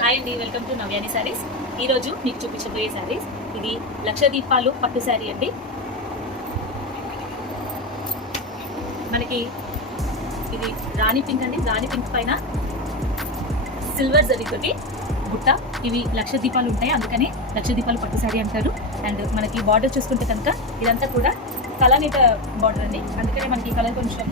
హాయ్ అండి, welcome to నవ్యాని శారీస్. ఈరోజు మీకు చూపించబోయే శారీస్ ఇది లక్షదీపాలు పట్టు శారీ అండి. మనకి ఇది రాణి పింక్ అండి. రాణి పింక్ పైన సిల్వర్ జరీతోటి బుట్ట, ఇవి లక్షదీపాలు ఉంటాయి, అందుకని లక్షదీపాలు పట్టు శారీ అంటారు. అండ్ మనకి బార్డర్ చూసుకుంటే కనుక ఇదంతా కూడా కలనేత బార్డర్ అండి, అందుకనే మనకి కలర్ కొంచెం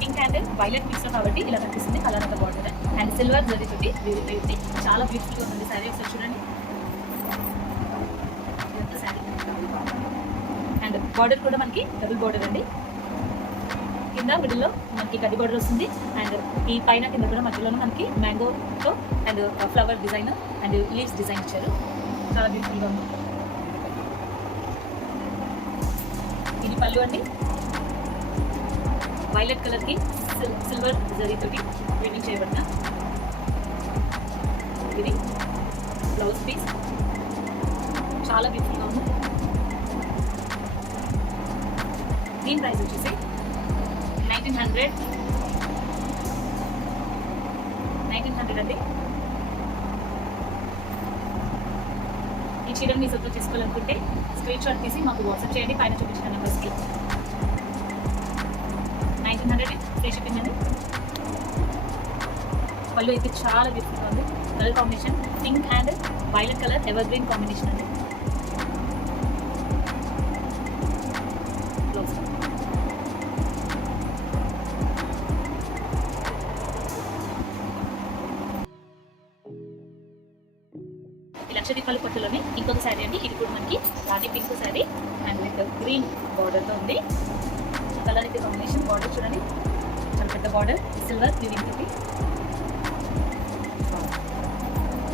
పింక్ అండ్ వైలెట్ మిక్స్ కాబట్టి ఇలా కనిపిస్తుంది కలనేత బార్డర్. అండ్ సిల్వర్ జరీతోటి వేడి చాలా బ్యూటిఫుల్గా ఉంది శారీ. ఒకసారి చూడండి, ఇదంతా శారీ. అండ్ బార్డర్ కూడా మనకి డబుల్ బార్డర్ అండి. కింద మిడిల్లో మనకి కడ్డీ బార్డర్ వస్తుంది. అండ్ ఈ పైన కింద కూడా మధ్యలోనే మనకి మ్యాంగోతో and flower design and leaves design ఇచ్చారు. చాలా బ్యూటిఫుల్గా ఉంది. ఇది పళ్ళు అండి, వైలెట్ కలర్కి సిల్వర్ జరీతోటి వీవింగ్ చేయబడిన. ఇది బ్లౌజ్ పీస్, చాలా బ్యూటిఫుల్గా ఉంది. దీని ప్రైస్ వచ్చేసి 1900 అండి. ఈ చీరను మీ సొంతం చేసుకోవాలనుకుంటే స్క్రీన్ షాట్ తీసి మాకు వాట్సాప్ చేయండి పైన చూపించిన నెంబర్స్కి. 1900 ఫ్రీ షిప్పింగ్ అండి. పళ్ళు అయితే చాలా బ్యూటిఫుల్గా ఉంది. Colour combination pink and violet colour ever green combination అండి. బ్లౌజ్ లక్షదీపాల పట్టులోనే ఇంకొక శారీ అండి. ఇది కూడా మనకి రాణి pink sari and with green బార్డర్తో ఉంది. కలర్ అయితే కాంబినేషన్. బార్డర్ చూడండి, చాలా పెద్ద బార్డర్, సిల్వర్ వీవింగ్ తోటి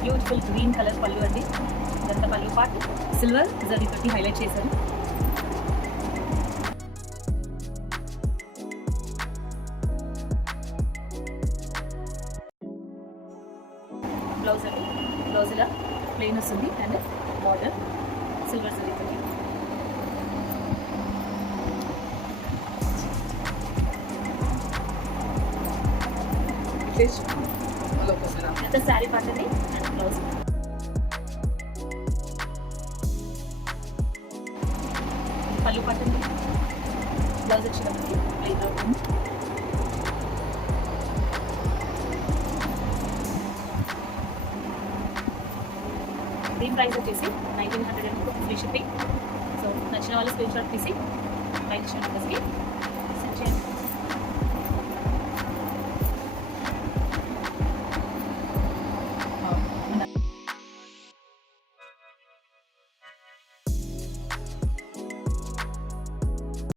బ్యూటిఫుల్ గ్రీన్ కలర్ పళ్ళు అండి. ఇదంతా పళ్ళు పార్ట్ సిల్వర్ జరీ తోటి హైలైట్ చేశారు. బ్లౌజ్ అండి, బ్లౌజ్ ఇలా ప్లెయిన్ వస్తుంది అండ్ బార్డర్ సిల్వర్ జరీ తోటి. అంత శారీ పార్ట్ అండి అండ్ బ్లౌజ్. పళ్ళు పార్ట్ అండి. బ్లౌజ్ వచ్చినప్పటికీ ప్లెయిన్ అవుతుంది. దీని ప్రైస్ వచ్చేసి 1900 ఫ్రీ షిప్పింగ్. సో నచ్చిన వాళ్ళు స్క్రీన్ షాట్ తీసి పైన నెంబర్స్కి